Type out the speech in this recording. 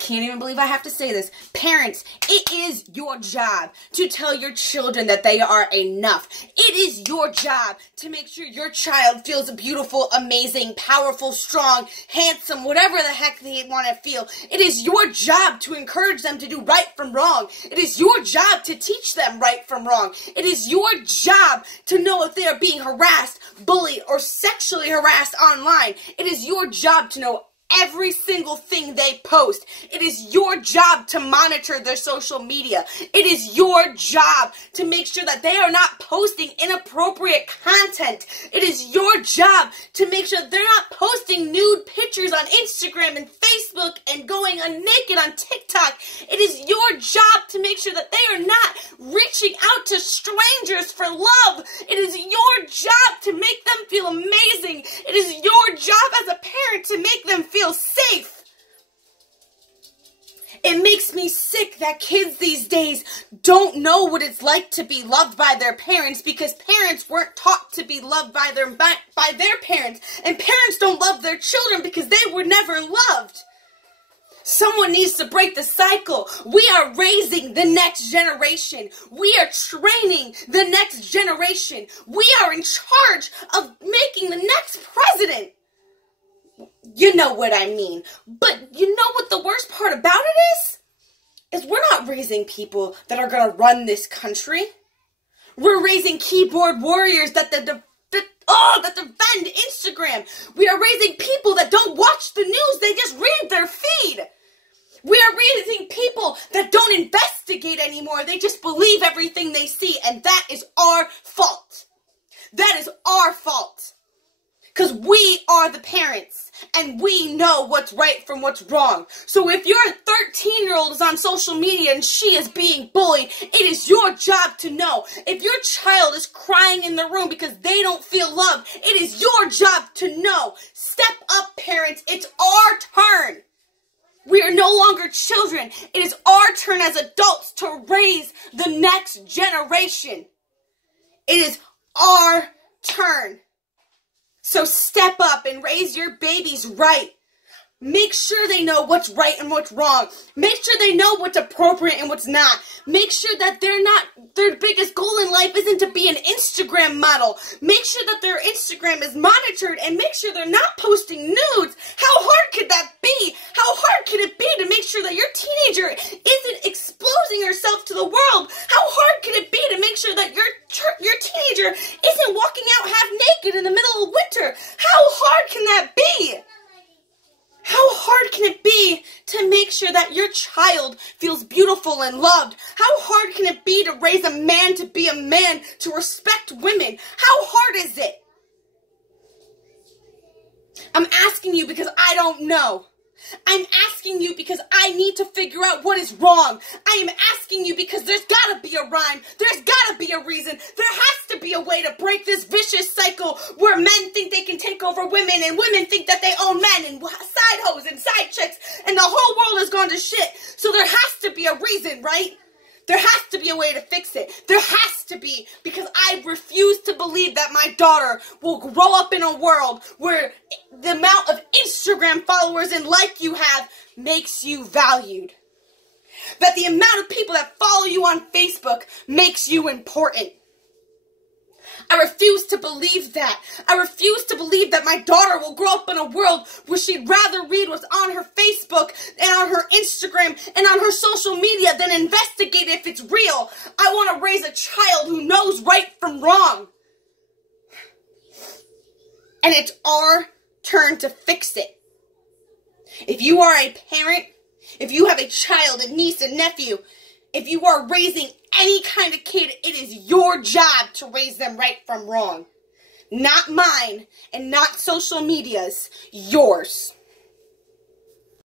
can't even believe I have to say this. Parents, it is your job to tell your children that they are enough. It is your job to make sure your child feels beautiful, amazing, powerful, strong, handsome, whatever the heck they want to feel. It is your job to encourage them to do right from wrong. It is your job to teach them right from wrong. It is your job to know if they are being harassed, bullied, or sexually harassed online. It is your job to know every single thing they post. It is your job to monitor their social media. It is your job to make sure that they are not posting inappropriate content. It is your job to make sure they're not posting nude pictures on Instagram and Facebook and going naked on TikTok. It is your job to make sure that they are not reaching out to strangers for love. It is your job to make them feel amazing. It is your job as a parent to make them feel safe. It makes me sick that kids these days don't know what it's like to be loved by their parents because parents weren't taught to be loved by their parents, and parents don't love their children because they were never loved. Someone needs to break the cycle. We are raising the next generation. We are training the next generation. We are in charge of making the next president. You know what I mean. But you know what the worst part about it is? We're not raising people that are going to run this country. We're raising keyboard warriors that defend Instagram. We are raising people that don't watch the news. They just read their feed. We are raising people that don't investigate anymore. They just believe everything they see. And that is our fault. That is our fault. Because we are the parents. And we know what's right from what's wrong. So if your 13-year-old is on social media and she is being bullied, it is your job to know. If your child is crying in the room because they don't feel loved, it is your job to know. Step up, parents. It's our turn. We are no longer children. It is our turn as adults to raise the next generation. It is our turn. So step up and raise your babies right. Make sure they know what's right and what's wrong. Make sure they know what's appropriate and what's not. Make sure that their biggest goal in life isn't to be an Instagram model. Make sure that their Instagram is monitored and make sure they're not posting nudes. How hard could that be? How hard could it be to make sure that your teenager isn't exposing herself to the world? How hard could it be to make sure that your teenager isn't walking out half naked in the middle of winter? How hard can that be? How hard can it be to make sure that your child feels beautiful and loved? How hard can it be to raise a man to be a man, to respect women? How hard is it? I'm asking you because I don't know. I'm asking you because I need to figure out what is wrong. I am asking you because there's got to be a rhyme. There's got to be a reason. There has to be a way to break this vicious cycle where men think they can take over women and women think that they own men and side hoes and side chicks and the whole world has gone to shit. So there has to be a reason, right? There has to be a way to fix it. There has to be, because I refuse to believe that my daughter will grow up in a world where the amount of Instagram followers and like you have makes you valued. That the amount of people that follow you on Facebook makes you important. I refuse to believe that. I refuse to believe that my daughter will grow up in a world where she'd rather read what's on her Facebook and on her Instagram and on her social media than investigate if it's real. I want to raise a child who knows right from wrong. And it's our turn to fix it. If you are a parent, if you have a child, a niece, a nephew, if you are raising any kind of kid, it is your job to raise them right from wrong. Not mine and not social media's, yours.